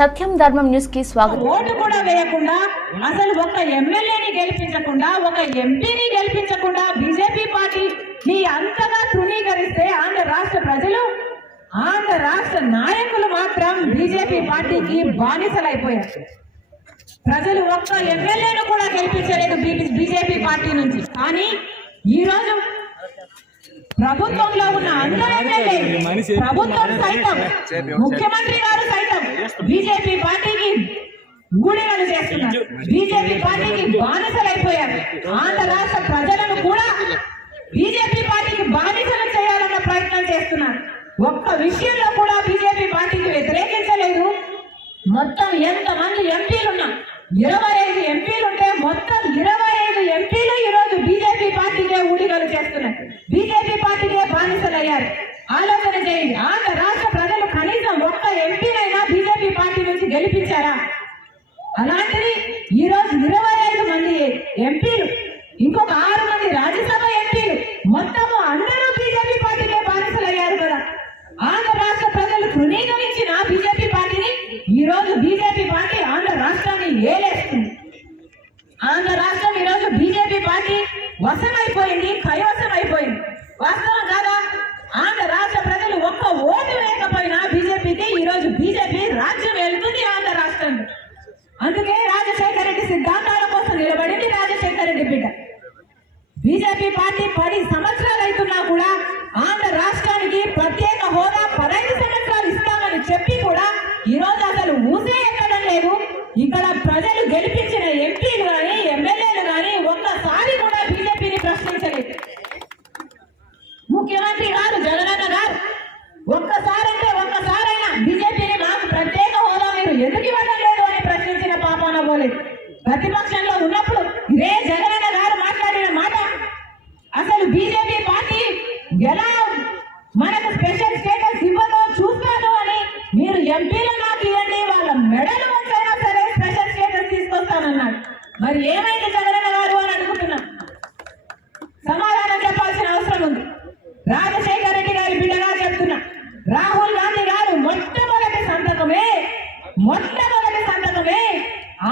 సత్యం ధర్మం న్యూస్ కి స్వాగతం. ఓటు కూడా వేయకుండా అసలు ఒక ఎమ్మెల్యేని గెలిపించకుండా ఒక ఎంపీని గెలిపించకుండా బీజేపీ పార్టీని అంతగా తృణీకరిస్తే ఆంధ్ర రాష్ట్ర ప్రజలు ఆంధ్ర రాష్ట్ర నాయకులు మాత్రం బీజేపీ పార్టీకి బానిసలైపోయారు. ప్రజలు ఒక్క ఎమ్మెల్యేను కూడా గెలిపించలేదు బీజేపీ పార్టీ నుంచి. కానీ ఈ రోజు ప్రభుత్వంలో ఉన్న అందరూ ఎమ్మెల్యేలు, ప్రభుత్వం సైతం, ముఖ్యమంత్రి గారు సైతం బీజేపీ పార్టీకి ఊడిగలు చేస్తున్నారు, బీజేపీ పార్టీకి బానిసలైపోయారు. ఆంధ్ర రాష్ట్ర ప్రజలను కూడా బీజేపీ పార్టీకి బానిసలు చేయాలన్న ప్రయత్నం చేస్తున్నారు. ఒక్క విషయంలో కూడా బీజేపీ పార్టీకి వ్యతిరేకించలేదు. మొత్తం ఎంతమంది ఎంపీలున్నా 25 ఎంపీలుంటే మొత్తం 25 ఎంపీలు ఈరోజు బీజేపీ పార్టీకే ఊడిగలు చేస్తున్నారు, బీజేపీ పార్టీకే బానిసలయ్యారు. ఆలోచన చేయండి, ఆంధ్ర రాష్ట్ర ప్రజలు కనీసం ఒక్క ఎంపీనైనా బీజేపీ పార్టీ నుంచి గెలిపించారా? అలాంటిది ఈరోజు 25 మంది ఎంపీలు, ఇంకొక 6 మంది రాజ్యసభ ఎంపీలు, మొత్తము అందరూ బీజేపీ పార్టీకే బానిసలయ్యారు కదా. ఆంధ్ర రాష్ట్ర ప్రజలు తృణీకరించిన బీజేపీ పార్టీని ఈరోజు బీజేపీ పార్టీ ఆంధ్ర రాష్ట్రాన్ని ఏలేస్తుంది. ఆంధ్ర రాష్ట్రం ఈరోజు బీజేపీ పార్టీ వశమైపోయింది, కైవసం అయిపోయింది. వాస్తవం కాదా? ఆంధ్ర రాష్ట్ర ప్రజలు ఒక్క ఓటు వేయకపోయినా బీజేపీకి ఈరోజు బీజేపీ రాజ్యం వెళ్తుంది ఆంధ్ర రాష్ట్రంలో. అందుకే రాజశేఖర రెడ్డి సిద్ధాంతాల కోసం నిలబడింది రాజశేఖర రెడ్డి బిడ్డ. బీజేపీ పార్టీ 10 సంవత్సరాలు అవుతున్నా కూడా ఆంధ్ర రాష్ట్రానికి ప్రత్యేక హోదా 15 సంవత్సరాలు ఇస్తామని చెప్పి కూడా ఈరోజు అసలు ఊసే ఎక్కడం లేదు. ఇక్కడ ప్రజలు గెలిపించిన ఎంపీలు కానీ ఎమ్మెల్యేలు కానీ ఒక్కసారి కూడా బీజేపీని ప్రశ్నించలేదు. ముఖ్యమంత్రి గారు జగనన్న గారు ఒక్కసారంటే ఒక్కసారైనా బీజేపీని మాకు ప్రత్యేక హోదా మీరు ఎందుకు ఇవ్వడం లేదు అని ప్రశ్నించిన పాపాన పోలేదు. ప్రతిపక్షంలో ఉన్నప్పుడు ఇదే జగనన్న గారు మాట్లాడిన మాట, అసలు బీజేపీ పార్టీ ఎలా మనకు స్పెషల్ స్టేటస్ ఇవ్వదో చూస్తాను అని మీరు ఎంపీలు నాకు ఇవ్వండి, వాళ్ళ మెడలు వచ్చైనా సరే స్పెషల్ స్టేటస్ తీసుకొస్తానన్నాడు. మరి ఏమైంది జగనన్న గారు అని అనుకుంటున్నాం. సమాధానం చెప్పాల్సిన అవసరం ఉంది. రాజశేఖర రెడ్డి గారి బిడ్డగా చెప్తున్నా, రాహుల్ గాంధీ గారు మొట్టమొదటి సంతకమే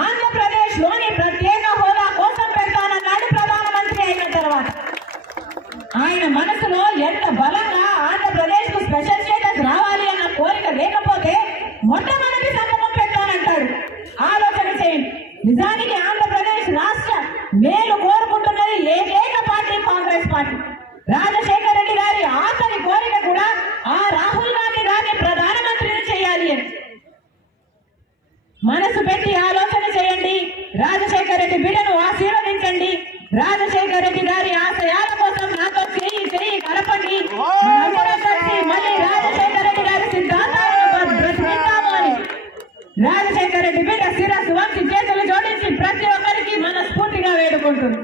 ఆంధ్రప్రదేశ్ లోని ప్రత్యేక హోదా కోసం పెడతానన్నాడు ప్రధానమంత్రి అయిన తర్వాత. ఆయన మనసులో ఎంత బలంగా ఆంధ్రప్రదేశ్ కు స్పెషల్ స్టేటస్ రావాలి అన్న కోరిక లేకపోతే మొట్టమొదటి సంతకం పెట్టానంటాడు. ఆలోచన చేయండి. నిజానికి ఆంధ్రప్రదేశ్ రాష్ట్ర మేలు కోరుకుంటున్నది ఏకైక పార్టీ కాంగ్రెస్ పార్టీ. రాజశేఖర రెడ్డి గారి ఆఖరి కోరిక కూడా ఆ రాహుల్ గాంధీ గారిని ప్రధానమంత్రిని చేయాలి అని. మనసు పెట్టి ఆలోచన చేయండి. రాజశేఖర రెడ్డి బిడ్డను ఆశీర్వదించండి. రాజశేఖర రెడ్డి గారి ఆశయాల కోసం నాతో చేయి కలపండి. మళ్ళీ రాజశేఖర రెడ్డి గారి సిద్ధాంతాలను బ్రతికిద్దాము అని రాజశేఖర రెడ్డి బిడ్డ శిరస్సు వంచి చేతులు జోడించి ప్రతి ఒక్కరికి మనస్ఫూర్తిగా వేడుకుంటుంది.